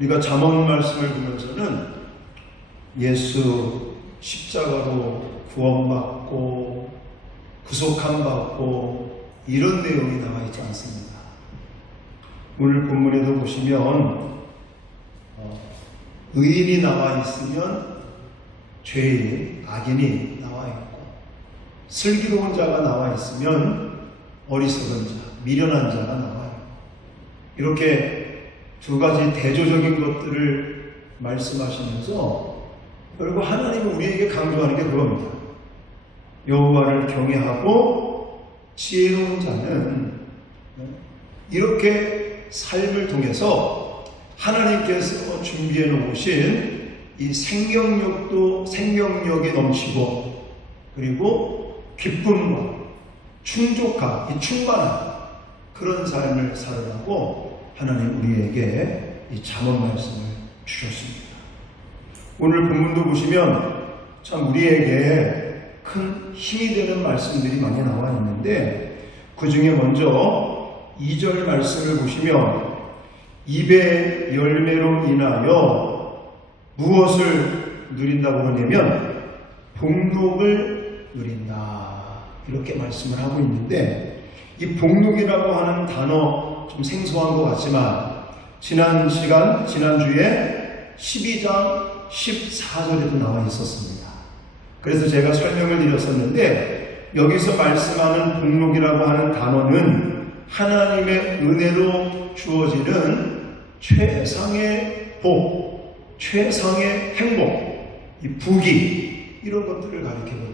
우리가 잠언 말씀을 보면서는 예수 십자가로 구원받고 구속함 받고 이런 내용이 나와 있지 않습니다. 오늘 본문에도 보시면 의인이 나와 있으면 죄인, 악인이 나와 있고 슬기로운 자가 나와 있으면 어리석은 자, 미련한 자가 나와요. 이렇게 두 가지 대조적인 것들을 말씀하시면서 결국 하나님은 우리에게 강조하는 게 그겁니다. 여호와를 경외하고 지혜로운 자는 이렇게 삶을 통해서 하나님께서 준비해 놓으신 이 생명력이 넘치고 그리고 기쁨과 충족함, 이 충만한 그런 삶을 살으라고 하나님 우리에게 이 잠언 말씀을 주셨습니다. 오늘 본문도 보시면 참 우리에게 큰 힘이 되는 말씀들이 많이 나와 있는데 그 중에 먼저 2절 말씀을 보시면 입의 열매로 인하여 무엇을 누린다고 하냐면 복록을 누린다 이렇게 말씀을 하고 있는데 이 복록이라고 하는 단어 좀 생소한 것 같지만 지난주에 12장 14절에도 나와 있었습니다. 그래서 제가 설명을 드렸었는데 여기서 말씀하는 복록이라고 하는 단어는 하나님의 은혜로 주어지는 최상의 복, 최상의 행복, 이 부귀 이런 것들을 가리키거든요.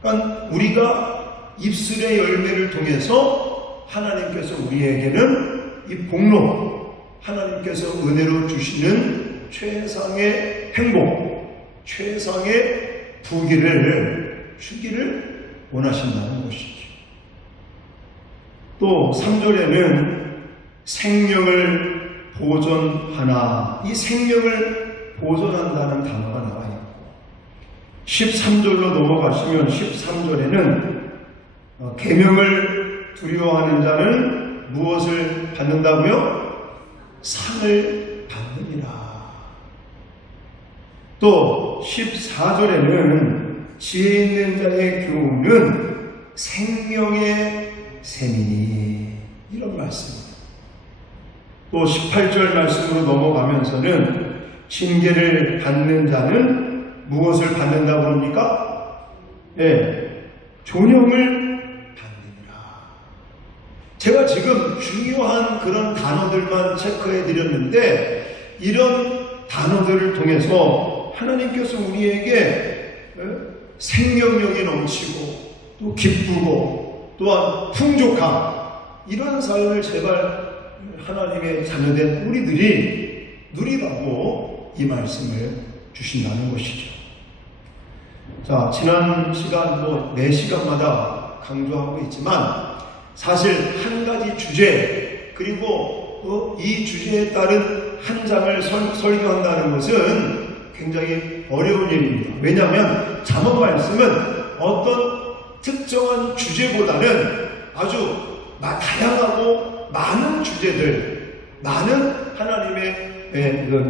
그러니까 우리가 입술의 열매를 통해서 하나님께서 우리에게는 이 복록, 하나님께서 은혜로 주시는 최상의 행복, 최상의 부귀를 주기를 원하신다는 것이죠. 또 3절에는 생명을 보존하나, 이 생명을 보존한다는 단어가 나와 있고 13절로 넘어가시면 13절에는 계명을 두려워하는 자는 무엇을 받는다고요? 상을 받느니라. 또 14절에는 지혜 있는 자의 교훈은 생명의 셈이니 이런 말씀입니다. 또 18절 말씀으로 넘어가면서는 징계를 받는 자는 무엇을 받는다고 합니까? 존영을 받느니라. 제가 지금 중요한 그런 단어들만 체크해 드렸는데 이런 단어들을 통해서 하나님께서 우리에게 생명력이 넘치고 또 기쁘고 또한 풍족함 이런 삶을 제발 하나님의 자녀된 우리들이 누리라고 이 말씀을 주신다는 것이죠. 자, 지난 시간 매 시간마다 강조하고 있지만 사실 한 가지 주제 그리고 이 주제에 따른 한 장을 설교한다는 것은 굉장히 어려운 일입니다. 왜냐하면 잠언 말씀은 어떤 특정한 주제보다는 아주 다양하고 많은 주제들, 많은 하나님의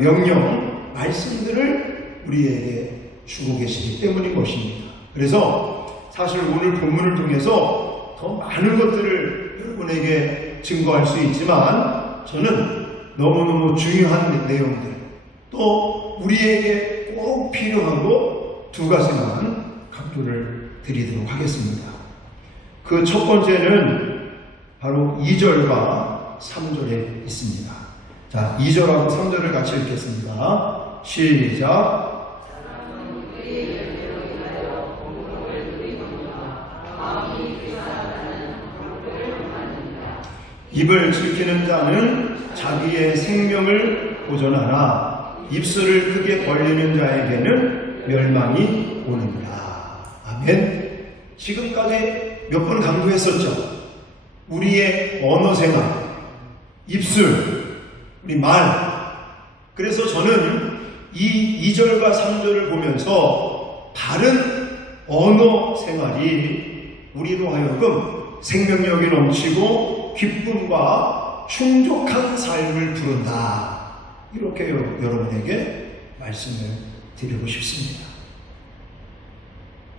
명령, 말씀들을 우리에게 주고 계시기 때문인 것입니다. 그래서 사실 오늘 본문을 통해서 더 많은 것들을 여러분에게 증거할 수 있지만 저는 너무너무 중요한 내용들 또 우리에게 꼭 필요하고 두 가지만 강조를 드리도록 하겠습니다. 그 첫 번째는 바로 2절과 3절에 있습니다. 자, 2절하고 3절을 같이 읽겠습니다. 시작. 입을 지키는 자는 자기의 생명을 보존하나 입술을 크게 벌리는 자에게는 멸망이 오느니라. 아멘. 지금까지 몇 번 강조했었죠. 우리의 언어 생활, 입술, 우리 말. 그래서 저는 이 2절과 3절을 보면서 바른 언어 생활이 우리로 하여금 생명력이 넘치고 기쁨과 충족한 삶을 부른다. 이렇게 이렇게 여러분에게 말씀을 드리고 싶습니다.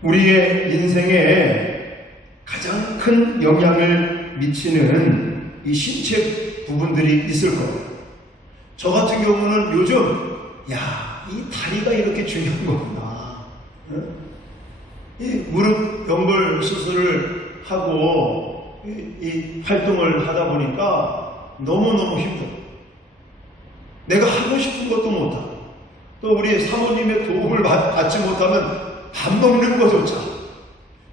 우리의 인생에 가장 큰 영향을 미치는 이 신체 부분들이 있을 거예요. 저 같은 경우는 요즘 이 다리가 이렇게 중요한 거구나. 이 무릎 연골 수술을 하고 이 활동을 하다 보니까 너무너무 힘들어. 내가 하고 싶은 것도 못하고 또 우리 사모님의 도움을 받지 못하면 밥 먹는 것조차,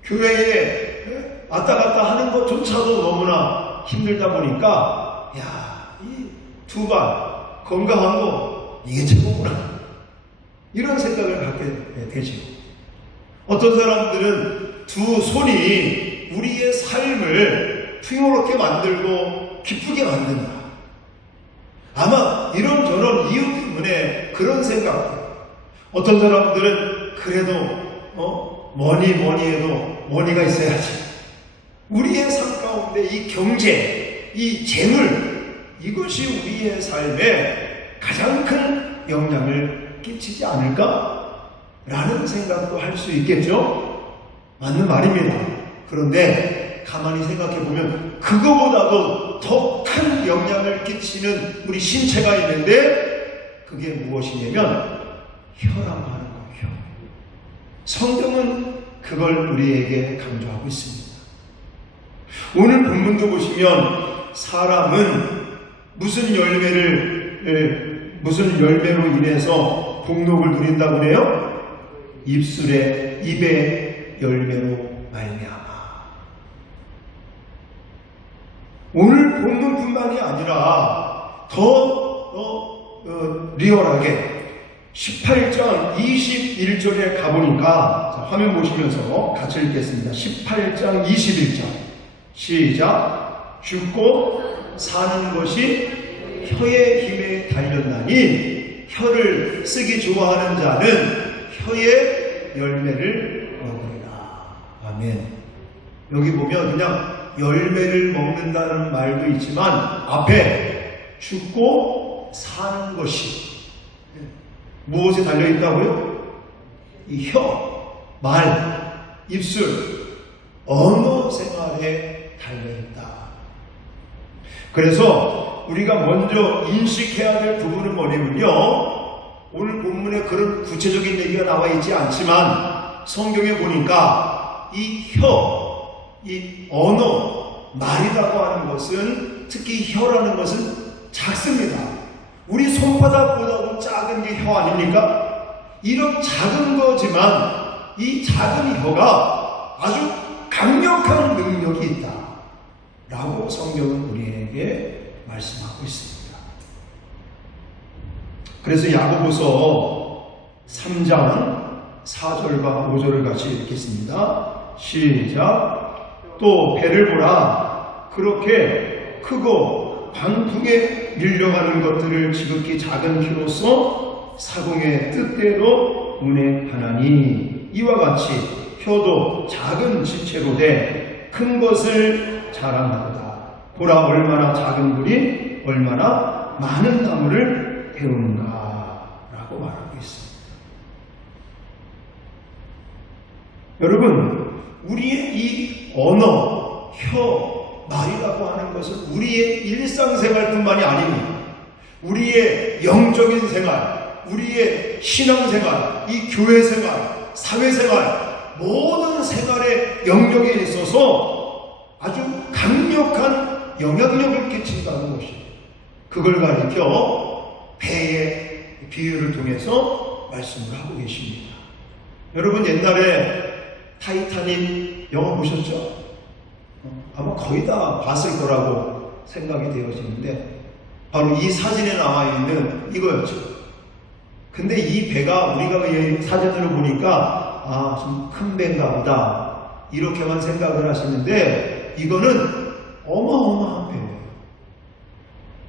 교회에 왔다 갔다 하는 것조차도 너무나 힘들다 보니까 이 두 발 건강한 거 이게 최고구나, 이런 생각을 갖게 되죠. 어떤 사람들은 두 손이 우리의 삶을 풍요롭게 만들고 기쁘게 만든다. 아마 이런저런 이유 때문에 그런 생각. 어떤 사람들은 그래도 뭐니 해도 머니가 있어야지. 우리의 삶 가운데 이 경제, 이 재물, 이것이 우리의 삶에 가장 큰 영향을 끼치지 않을까? 라는 생각도 할 수 있겠죠? 맞는 말입니다. 그런데 가만히 생각해 보면 그거보다도 더 큰 영향을 끼치는 우리 신체가 있는데 그게 무엇이냐면 혀라고 하는 거예요. 성경은 그걸 우리에게 강조하고 있습니다. 오늘 본문도 보시면 사람은 무슨 열매로 인해서 복록을 누린다고 그래요? 입의 열매로 말미암아. 오늘 본문뿐만이 아니라 더 리얼하게 18장 21절에 가보니까, 화면 보시면서 같이 읽겠습니다. 18장 21절 시작. 죽고 사는 것이 혀의 힘에 달렸나니 혀를 쓰기 좋아하는 자는 혀의 열매를 먹으리라. 아멘. 여기 보면 그냥 열매를 먹는다는 말도 있지만 앞에 죽고 사는 것이 무엇에 달려있다고요? 이 혀, 말, 입술, 언어 생활에 달려있다. 그래서 우리가 먼저 인식해야 될 부분은 뭐냐면요, 오늘 본문에 그런 구체적인 얘기가 나와 있지 않지만 성경에 보니까 이 혀, 이 언어, 말이라고 하는 것은, 특히 혀라는 것은 작습니다. 우리 손바닥보다도 작은 게 혀 아닙니까? 이런 작은 거지만 이 작은 혀가 아주 강력한 능력이 있다 라고 성경은 우리에게 말씀하고 있습니다. 그래서 야고보서 3장 4절과 5절을 같이 읽겠습니다. 시작. 또 배를 보라. 그렇게 크고 광풍에 밀려가는 것들을 지극히 작은 키로서 사공의 뜻대로 운행하나니 이와 같이 혀도 작은 지체로 돼 큰 것을 자랑하도다. 보라, 얼마나 작은 불이 얼마나 많은 나무를 태우는가 라고 말하고 있습니다. 여러분, 우리의 이 언어, 혀, 말이라고 하는 것은 우리의 일상생활뿐만이 아닙니다. 우리의 영적인 생활, 우리의 신앙생활, 이 교회생활, 사회생활, 모든 생활의 영역에 있어서 아주 강력한 영향력을 끼친다는 것입니다. 그걸 가리켜 배의 비유를 통해서 말씀을 하고 계십니다. 여러분, 옛날에 타이타닉 영화 보셨죠? 아마 거의 다 봤을 거라고 생각이 되어지는데 바로 이 사진에 나와 있는 이거였죠. 근데 이 배가 우리가 이 사진으로 보니까 좀 큰 배인가 보다 이렇게만 생각을 하시는데 이거는 어마어마한 배예요.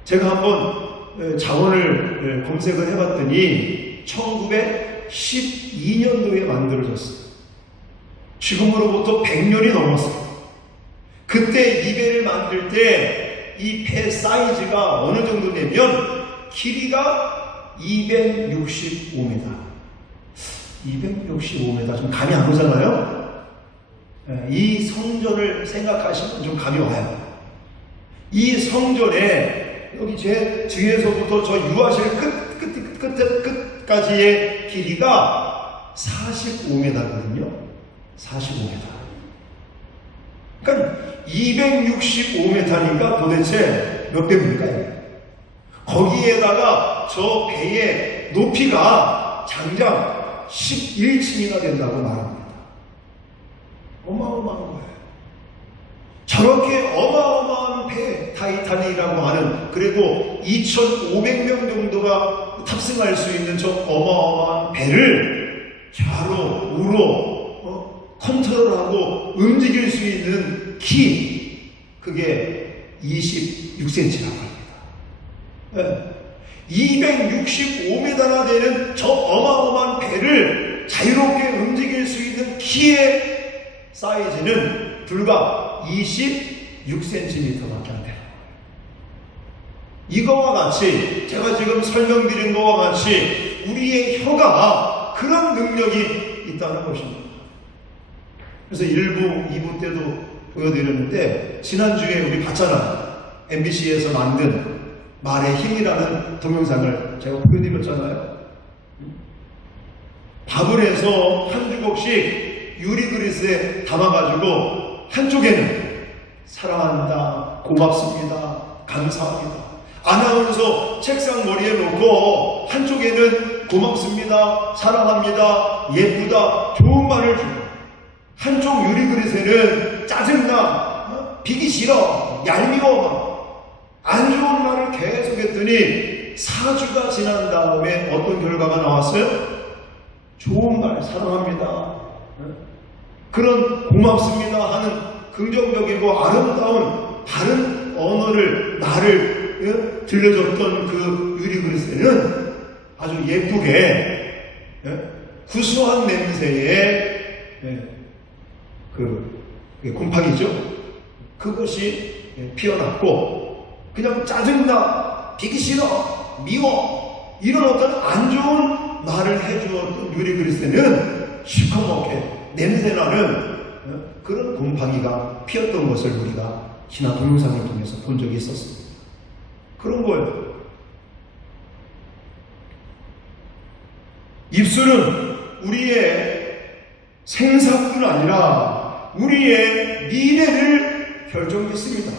제가 한번 자원을 검색을 해봤더니 1912년도에 만들어졌어요. 지금으로부터 100년이 넘었어요. 그때 이 배를 만들 때 이 배 사이즈가 어느 정도 되면 길이가 265m. 265m 좀 감이 안 오잖아요? 이 성전을 생각하시면 좀 감이 와요. 이 성전에 여기 제 뒤에서부터 저 유아실 끝까지의 길이가 45m거든요. 45m. 그러니까 265m니까 도대체 몇 배입니까? 거기에다가 저 배의 높이가 장장 11층이나 된다고 말합니다. 어마어마한 거예요. 저렇게 어마어마한 배, 타이타닉이라고 하는, 그리고 2,500명 정도가 탑승할 수 있는 저 어마어마한 배를 좌로 우로 컨트롤하고 움직일 수 있는 키, 그게 26cm라고 합니다. 265m나 되는 저 어마어마한 배를 자유롭게 움직일 수 있는 키의 사이즈는 불과 26cm밖에 안 돼요. 이거와 같이, 제가 지금 설명드린 것과 같이 우리의 혀가 그런 능력이 있다는 것입니다. 그래서 1부, 2부 때도 보여드렸는데, 지난주에 우리 봤잖아요. MBC에서 만든 말의 힘이라는 동영상을 제가 보여드렸잖아요. 밥을 해서 한 주걱씩 유리그릇에 담아가지고 한쪽에는 사랑한다, 고맙습니다, 감사합니다. 아나운서 책상 머리에 놓고 한쪽에는 고맙습니다, 사랑합니다, 예쁘다, 좋은 말을 주고, 한쪽 유리그릇에는 짜증나, 비기 싫어, 얄미워, 안 좋은 말을 계속 했더니 4주가 지난 다음에 어떤 결과가 나왔어요? 좋은 말, 사랑합니다, 그런 고맙습니다 하는 긍정적이고 아름다운 다른 언어를, 말을 들려줬던 그 유리그릇에는 아주 예쁘게 구수한 냄새의 그 곰팡이죠. 그것이 피어났고, 그냥 짜증나, 비기 싫어, 미워, 이런 어떤 안 좋은 말을 해주었던 유리그릇에는 시커멓게 냄새나는 그런 곰팡이가 피었던 것을 우리가 지난 동영상을 통해서 본 적이 있었습니다. 그런 거예요. 입술은 우리의 생사뿐 아니라 우리의 미래를 결정짓습니다.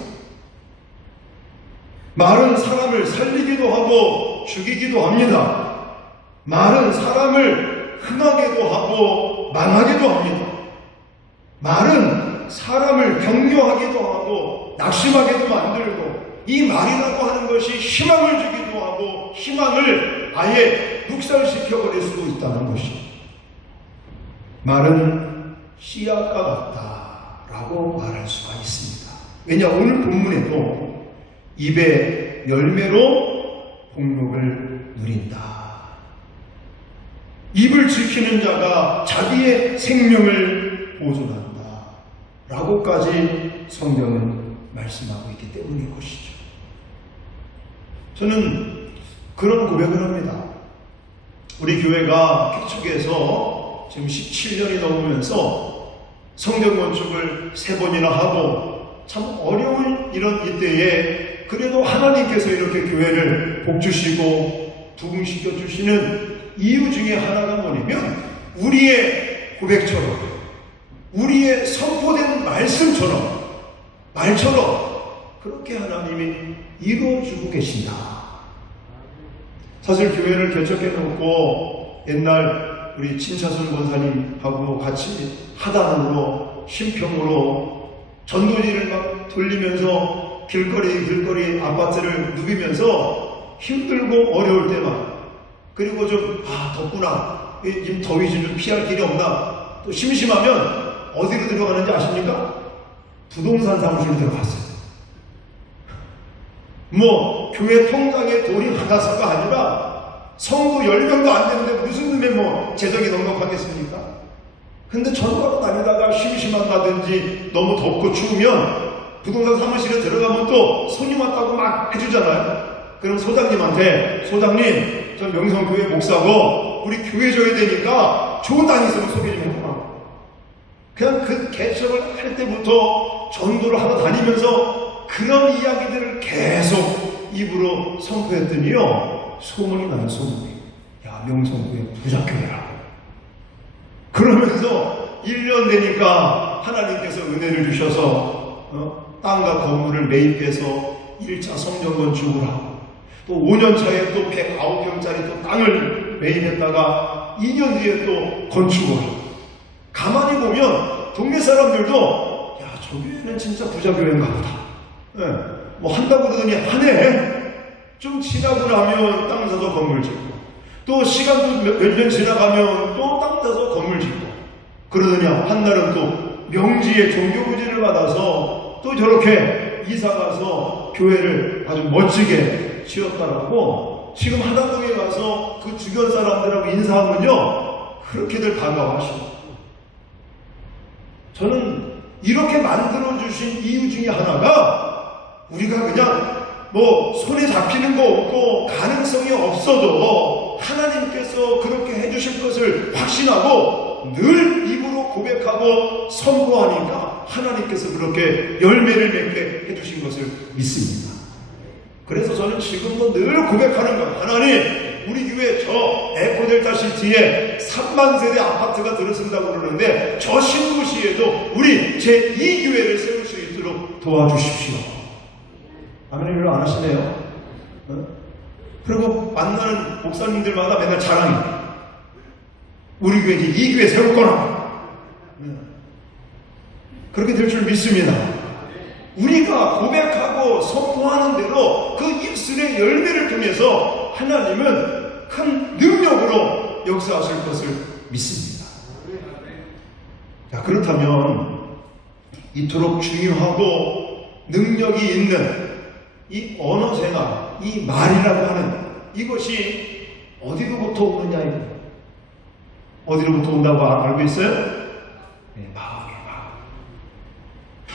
말은 사람을 살리기도 하고 죽이기도 합니다. 말은 사람을 흥하게도 하고 망하게도 합니다. 말은 사람을 격려하기도 하고 낙심하게도 만들고, 이 말이라고 하는 것이 희망을 주기도 하고 희망을 아예 묵살시켜 버릴 수도 있다는 것이, 말은 씨앗과 같다라고 말할 수가 있습니다. 왜냐, 오늘 본문에도 입의 열매로 복록을 누린다, 입을 지키는 자가 자기의 생명을 보존한다 라고까지 성경은 말씀하고 있기 때문인 것이죠. 저는 그런 고백을 합니다. 우리 교회가 개척해서 지금 17년이 넘으면서 성경 건축을 3번이나 하고 참 어려운 이런 이때에 그래도 하나님께서 이렇게 교회를 복주시고 부흥시켜 주시는 이유 중에 하나가 뭐냐면, 우리의 고백처럼, 우리의 선포된 말씀처럼, 말처럼 그렇게 하나님이 이루어주고 계신다. 사실 교회를 개척해 놓고 옛날 우리 친차순 권사님하고 같이 하단으로 심평으로 전도지를 막 돌리면서 길거리 아파트를 누비면서 힘들고 어려울 때만, 그리고 좀 덥구나, 지금 더위 좀 피할 길이 없나, 또 심심하면 어디로 들어가는지 아십니까? 부동산 사무실로 들어갔어요. 뭐 교회 통장에 돈이 많아서가 아니라 성도 10명도 안 되는데 무슨 놈의 뭐 재정이 넉넉하겠습니까? 근데 전화로 다니다가 심심하다든지 너무 덥고 추우면 부동산 사무실에 들어가면 또 손님 왔다고 막 해주잖아요. 그럼 소장님한테, 소장님 전 명성교회 목사고 우리 교회 줘야 되니까 좋은 땅이 있으면 소개 좀 해보라. 그냥 그 개척을 할 때부터 전도를 하고 다니면서 그런 이야기들을 계속 입으로 선포했더니요, 소문이 나요. 소문이. 야, 명성교회 부자교회라고. 그러면서 1년 되니까 하나님께서 은혜를 주셔서 땅과 건물을 매입해서 1차 성전 건축을 하고, 또 5년 차에 또 109평짜리 또 땅을 매입했다가 2년 뒤에 또 건축을 하고. 가만히 보면 동네 사람들도 야, 저 교회는 진짜 부자교회인가 보다. 네, 뭐 한다고 그러더니 하네. 좀 지나고 나면 땅 사서 건물 짓고, 또 시간도 몇 년 지나가면 또 땅 사서 건물 짓고, 그러더니 한날은 또 명지에 종교부지를 받아서 또 저렇게 이사가서 교회를 아주 멋지게 지었다라고. 지금 하남동에 가서 그 주변 사람들하고 인사하면요, 그렇게들 반가워하시고. 저는 이렇게 만들어주신 이유 중에 하나가, 우리가 그냥 뭐 손에 잡히는 거 없고 가능성이 없어도 하나님께서 그렇게 해주실 것을 확신하고 늘 입으로 고백하고 선포하니까 하나님께서 그렇게 열매를 맺게 해주신 것을 믿습니다. 그래서 저는 지금도 늘 고백하는 거예요. 하나님, 우리 교회 저 에코델타 시티에 3만 세대 아파트가 들어선다고 그러는데 저 신도시에도 우리 제2교회를 세울 수 있도록 도와주십시오. 아멘. 일로 안 하시네요. 그리고 만나는 목사님들마다 맨날 자랑해요. 우리 교회 이제 2교회 세울 거라. 그렇게 될 줄 믿습니다. 우리가 고백하고 선포하는 대로 그 입술의 열매를 통해서 하나님은 큰 능력으로 역사하실 것을 믿습니다. 자, 그렇다면 이토록 중요하고 능력이 있는 이 언어 생활, 이 말이라고 하는 이것이 어디로부터 오느냐입니다. 어디로부터 온다고 알고 있어요? 네, 마음이에요.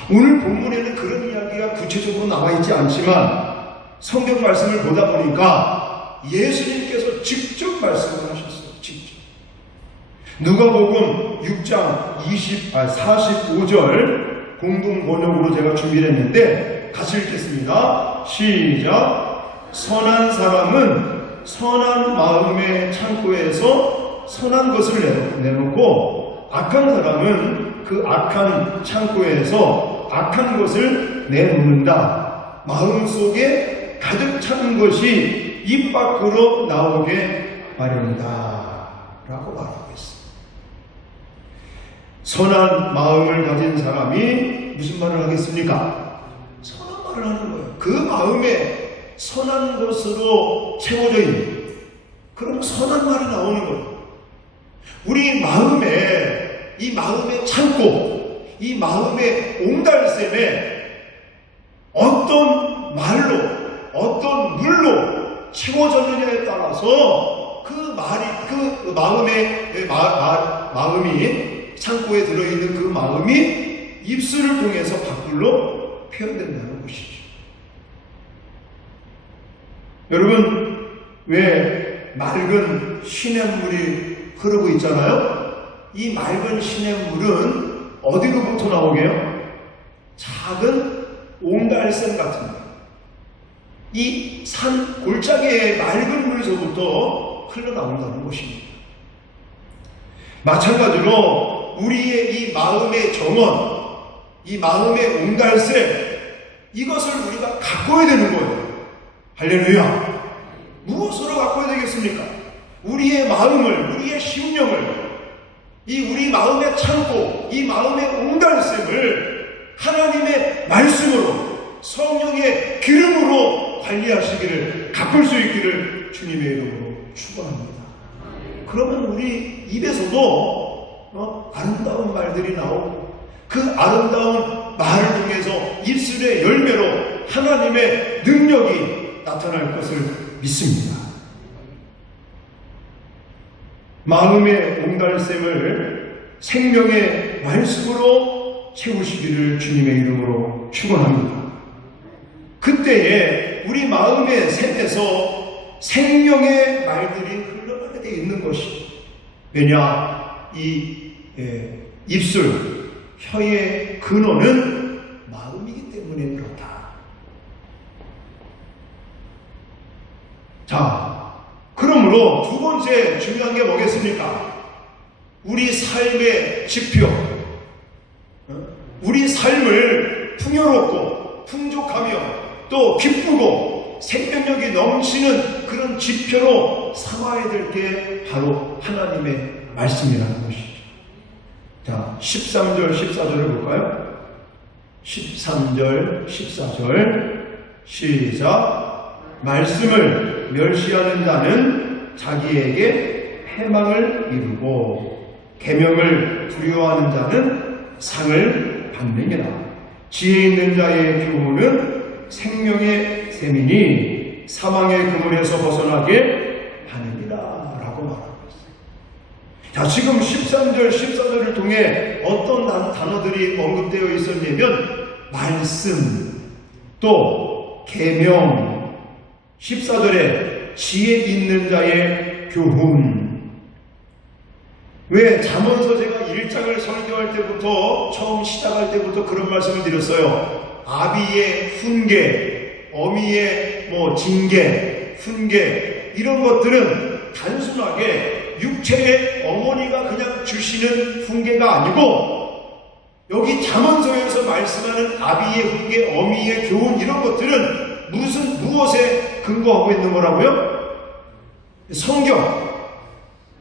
오늘 본문에는 그런 이야기가 구체적으로 나와 있지 않지만 성경 말씀을 보다 보니까 예수님께서 직접 말씀을 하셨어요. 직접. 누가복음 6장 45절 공동 번역으로 제가 준비를 했는데 같이 읽겠습니다. 시작. 선한 사람은 선한 마음의 창고에서 선한 것을 내놓고 악한 사람은 그 악한 창고에서 악한 것을 내놓는다. 마음속에 가득 찬 것이 입 밖으로 나오게 마련이다 라고 말하고 있습니다. 선한 마음을 가진 사람이 무슨 말을 하겠습니까? 선한 말을 하는 거예요. 그 마음에 선한 것으로 채워져 있는 그런 선한 말이 나오는 거예요. 우리 마음에, 이 마음의 창고, 이 마음의 옹달샘에 어떤 말로, 어떤 물로 채워졌느냐에 따라서 그 말이, 그 마음이, 창고에 들어있는 그 마음이 입술을 통해서 밖으로 표현된다는 것이죠. 여러분, 왜 맑은 시냇물이 흐르고 있잖아요? 이 맑은 시냇물은 어디로부터 나오게요? 작은 옹달샘 같은 거. 이 산 골짜기의 맑은 물에서부터 흘러나온다는 것입니다. 마찬가지로 우리의 이 마음의 정원, 이 마음의 옹달샘, 이것을 우리가 가꿔야 되는 거예요. 할렐루야. 무엇으로 가꿔야 되겠습니까? 우리의 마음을, 우리의 심령을, 이 우리 마음의 창고, 이 마음의 옹달샘을 하나님의 말씀으로, 성령의 기름으로 관리하시기를, 가꿀 수 있기를 주님의 이름으로 축원합니다. 그러면 우리 입에서도 아름다운 말들이 나오고, 그 아름다운 말을 통해서 입술의 열매로 하나님의 능력이 나타날 것을 믿습니다. 마음의 옹달샘을 생명의 말씀으로 채우시기를 주님의 이름으로 축원합니다. 그때에 우리 마음의 샘에서 생명의 말들이 흘러가게 되어 있는 것이. 왜냐? 이 입술, 혀의 근원은 마음이기 때문에 그렇다. 자, 그러므로 두 번째 중요한 게 뭐겠습니까? 우리 삶의 지표, 우리 삶을 풍요롭고 풍족하며 또 기쁘고 생명력이 넘치는 그런 지표로 삼아야 될 게 바로 하나님의 말씀이라는 것이죠. 자, 13절, 14절을 볼까요? 13절, 14절 시작. 말씀을 멸시하는 자는 자기에게 패망을 이루고 계명을 두려워하는 자는 상을 받느니라. 지혜 있는 자의 교훈은 생명의 셈이니 사망의 그물에서 벗어나게 하느니라 라고 말하고 있어요. 자, 지금 13절, 14절을 통해 어떤 단어들이 언급되어 있었냐면 말씀, 또 계명, 14절에 지혜 있는 자의 교훈. 왜 잠언서 제가 1장을 설교할 때부터 처음 시작할 때부터 그런 말씀을 드렸어요. 아비의 훈계, 어미의 징계, 훈계 이런 것들은 단순하게 육체의 어머니가 그냥 주시는 훈계가 아니고 여기 잠언서에서 말씀하는 아비의 훈계, 어미의 교훈 이런 것들은 무엇에 근거하고 있는 거라고요? 성경,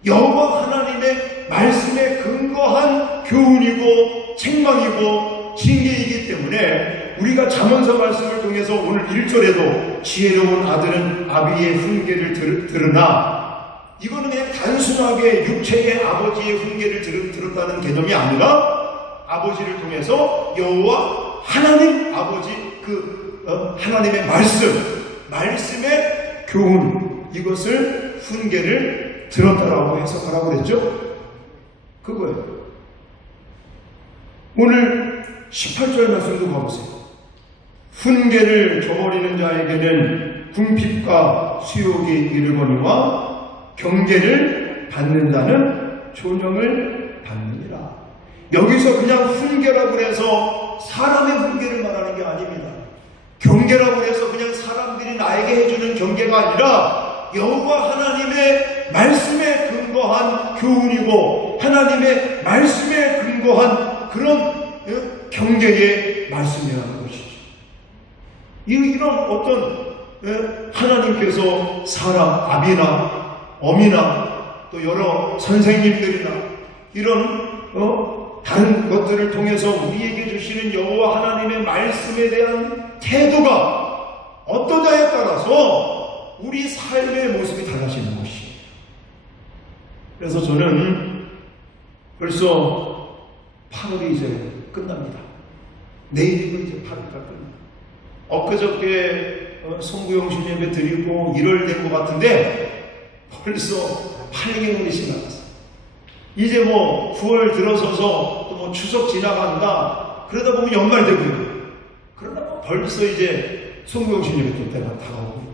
여호와 하나님의 말씀에 근거한 교훈이고 책망이고 징계이기 때문에 우리가 잠언서 말씀을 통해서 오늘 1절에도 지혜로운 아들은 아비의 훈계를 들으나 이거는 그냥 단순하게 육체의 아버지의 훈계를 들었다는 개념이 아니라 아버지를 통해서 여호와 하나님 아버지 하나님의 말씀의 교훈 이것을 훈계를 들었다라고 해석하라고 그랬죠? 그거예요. 오늘 18절 말씀도 봐보세요. 훈계를 저버리는 자에게는 궁핍과 수욕이 이르거니와 경계를 받는다는 존영을 받느니라. 여기서 그냥 훈계라고 해서 사람의 훈계를 말하는 게 아닙니다. 경계라고 해서 그냥 사람들이 나에게 해주는 경계가 아니라 여호와 하나님의 말씀에 근거한 교훈이고 하나님의 말씀에 근거한 그런 경계의 말씀이라는 것이죠. 이런 어떤 하나님께서 사람, 아비나 어미나 또 여러 선생님들이나 이런 다른 것들을 통해서 우리에게 주시는 여호와 하나님의 말씀에 대한 태도가 어떠냐에 따라서 우리 삶의 모습이 달라지는 것이에요. 그래서 저는 벌써 8월이 이제 끝납니다. 내일이면 이제 8월이 끝납니다. 엊그저께 송구영신 예배 드리고 1월 된 것 같은데 벌써 8개월이 지나갔어요. 이제 9월 들어서서 또 추석 지나간다. 그러다 보면 연말 되고요. 그러다 보면 벌써 이제 송구영신 예배 때 때가 다가오고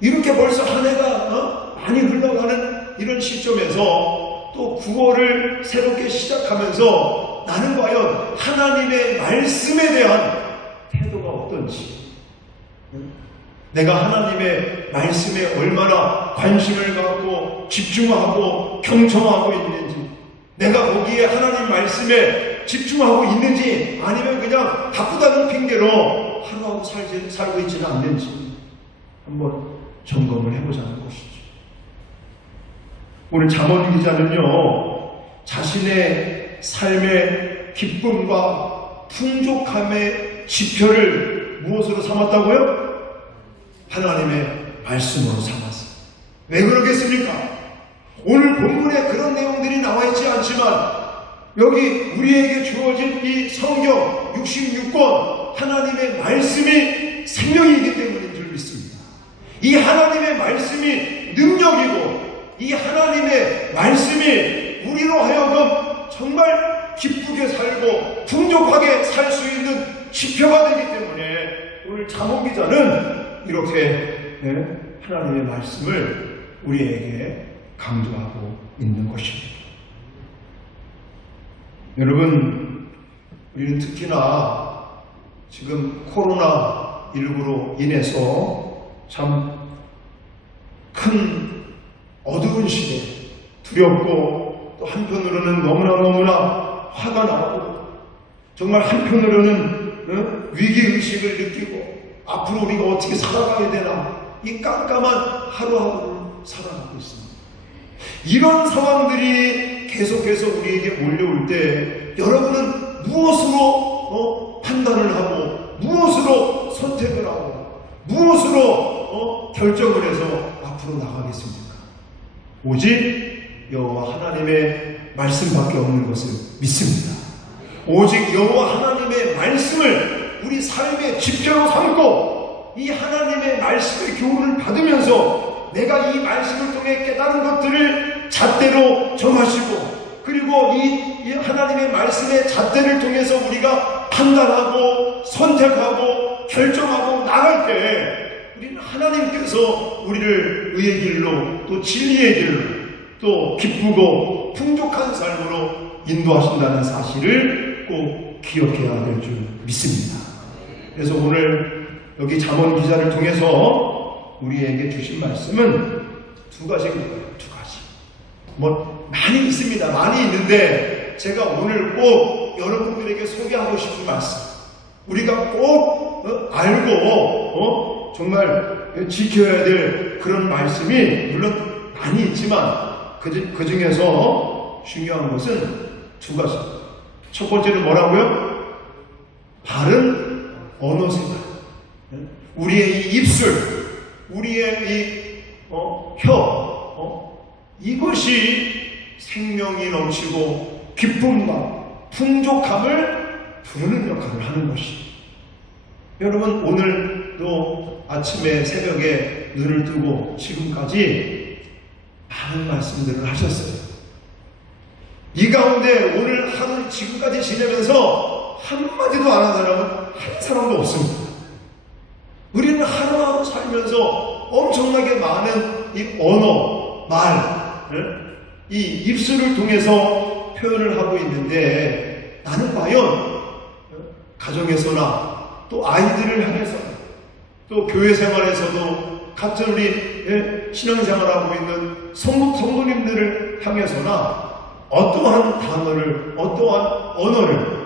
이렇게 벌써 한 해가 많이 흘러가는 이런 시점에서 또 9월을 새롭게 시작하면서 나는 과연 하나님의 말씀에 대한 태도가 어떤지, 내가 하나님의 말씀에 얼마나 관심을 갖고 집중하고 경청하고 있는지, 내가 거기에 하나님 말씀에 집중하고 있는지 아니면 그냥 바쁘다는 핑계로 하루하루 살고 있지는 않는지 한번 점검을 해보자는 것이죠. 오늘 잠언 기자는요, 자신의 삶의 기쁨과 풍족함의 지표를 무엇으로 삼았다고요? 하나님의 말씀으로 삼았어요. 왜 그러겠습니까? 오늘 본문에 그런 내용들이 나와 있지 않지만 여기 우리에게 주어진 이 성경 66권 하나님의 말씀이 생명이기 때문인 줄 믿습니다. 이 하나님의 말씀이 능력이고 이 하나님의 말씀이 우리로 하여금 정말 기쁘게 살고 풍족하게 살 수 있는 지표가 되기 때문에 오늘 잠언 기자는 이렇게 하나님의 말씀을 우리에게 강조하고 있는 것입니다. 여러분, 우리는 특히나 지금 코로나19로 인해서 참 큰 어두운 시대, 두렵고 또 한편으로는 너무나 화가 나고 정말 한편으로는 위기의식을 느끼고 앞으로 우리가 어떻게 살아가야 되나 이 깜깜한 하루하루를 살아가고 있습니다. 이런 상황들이 계속해서 우리에게 몰려올 때 여러분은 무엇으로 판단을 하고 무엇으로 선택을 하고 무엇으로 결정을 해서 앞으로 나가겠습니까? 오직 여호와 하나님의 말씀밖에 없는 것을 믿습니다. 오직 여호와 하나님의 말씀을 우리 삶의 지표로 삼고 이 하나님의 말씀의 교훈을 받으면서 내가 이 말씀을 통해 깨달은 것들을 잣대로 정하시고 그리고 이 하나님의 말씀의 잣대를 통해서 우리가 판단하고 선택하고 결정하고 나갈 때 우리는 하나님께서 우리를 의의 길로 또 진리의 길로 또 기쁘고 풍족한 삶으로 인도하신다는 사실을 꼭 기억해야 될 줄 믿습니다. 그래서 오늘 여기 잠언 기자를 통해서 우리에게 주신 말씀은 두 가지입니다. 두 가지. 많이 있습니다. 많이 있는데 제가 오늘 꼭 여러분들에게 소개하고 싶은 말씀. 우리가 꼭 알고 정말 지켜야 될 그런 말씀이 물론 많이 있지만 그 중에서 중요한 것은 두 가지. 첫 번째는 뭐라고요? 바른 언어 생활. 우리의 이 입술, 우리의 이 혀, 이것이 생명이 넘치고 기쁨과 풍족함을 부르는 역할을 하는 것이. 여러분 오늘도 아침에 새벽에 눈을 뜨고 지금까지 많은 말씀들을 하셨어요. 이 가운데 오늘 하루 지금까지 지내면서 한마디도 안 한 사람은 한 사람도 없습니다. 우리는 하루하루 살면서 엄청나게 많은 이 언어, 이 입술을 통해서 표현을 하고 있는데 나는 과연 가정에서나 또 아이들을 향해서 또 교회 생활에서도 같은 우리 신앙생활하고 있는 성도님들을 향해서나 어떠한 단어를 어떠한 언어를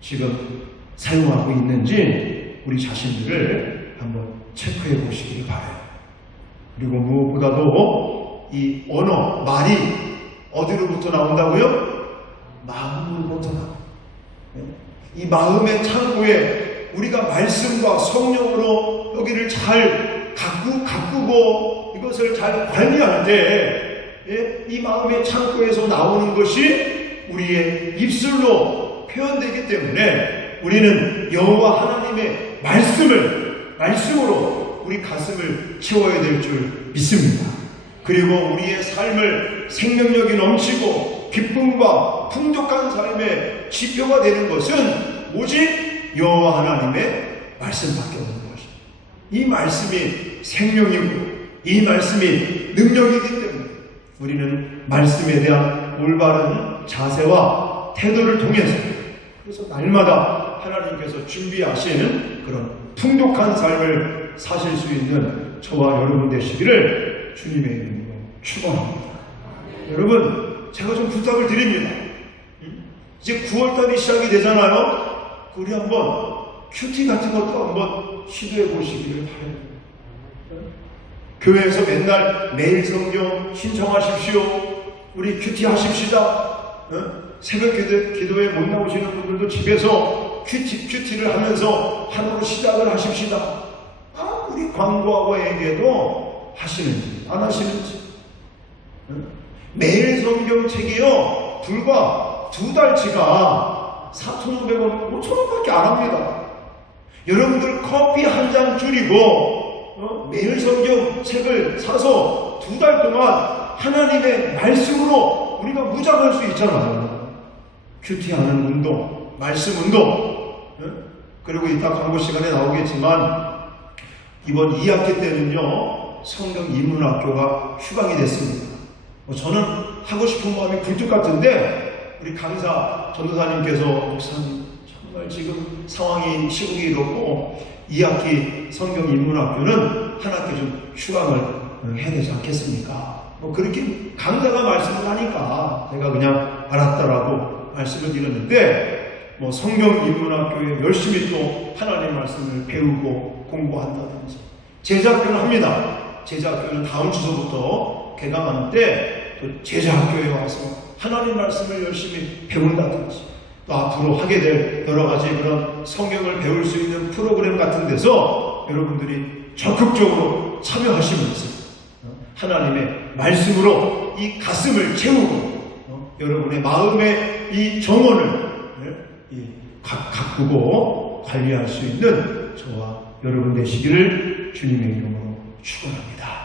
지금 사용하고 있는지 우리 자신들을 한번 체크해 보시길 바라요. 그리고 무엇보다도 이 언어, 말이 어디로부터 나온다고요? 마음으로부터 나옵니다. 이 마음의 창고에 우리가 말씀과 성령으로 여기를 잘 가꾸고 이것을 잘 관리할 때 이 마음의 창고에서 나오는 것이 우리의 입술로 표현되기 때문에 우리는 여호와 하나님의 말씀으로 우리 가슴을 채워야 될 줄 믿습니다. 그리고 우리의 삶을 생명력이 넘치고 기쁨과 풍족한 삶의 지표가 되는 것은 오직 여호와 하나님의 말씀밖에 없는 것입니다. 이 말씀이 생명이고 이 말씀이 능력이기 때문에 우리는 말씀에 대한 올바른 자세와 태도를 통해서 그래서 날마다 하나님께서 준비하시는 그런 풍족한 삶을 사실 수 있는 저와 여러분 되시기를 주님의 이름으로 축원합니다. 여러분 제가 좀 부탁을 드립니다. 이제 9월달이 시작이 되잖아요. 우리 한번 큐티 같은 것도 한번 시도해 보시기를 바랍니다. 교회에서 맨날 매일 성경 신청하십시오. 우리 큐티 하십시다. 새벽 기도에 못 나오시는 분들도 집에서 큐티를 하면서 하루로 시작을 하십시다. 우리 광고하고 얘기해도 하시는지 안 하시는지. 매일 성경책이요 불과 2달치가 4,500원, 5,000원밖에 안 합니다. 여러분들 커피 한 잔 줄이고 매일 성경책을 사서 2달 동안 하나님의 말씀으로 우리가 무장할 수 있잖아요. 큐티하는 운동, 말씀 운동. 그리고 이따 광고 시간에 나오겠지만 이번 2학기 때는요 성경 인문학교가 휴강이 됐습니다. 저는 하고 싶은 마음이 굴뚝 같은데 우리 강사 전도사님께서 목사님 정말 지금 상황이 시국이 이렇고 2학기 성경 인문학교는 한 학기 좀 휴강을 해야 되지 않겠습니까? 그렇게 강사가 말씀을 하니까 제가 그냥 알았다라고 말씀을 드렸는데 성경 인문학교에 열심히 또 하나님 말씀을 배우고 공부한다든지 제자학교는 합니다. 제자학교는 다음 주소부터 개강하는데 또 제자학교에 와서 하나님 말씀을 열심히 배운다든지 또 앞으로 하게 될 여러 가지 그런 성경을 배울 수 있는 프로그램 같은 데서 여러분들이 적극적으로 참여하시면서 하나님의 말씀으로 이 가슴을 채우고 여러분의 마음의 이 정원을 가꾸고 관리할 수 있는 저와 여러분 되시기를 주님의 이름으로 축원합니다.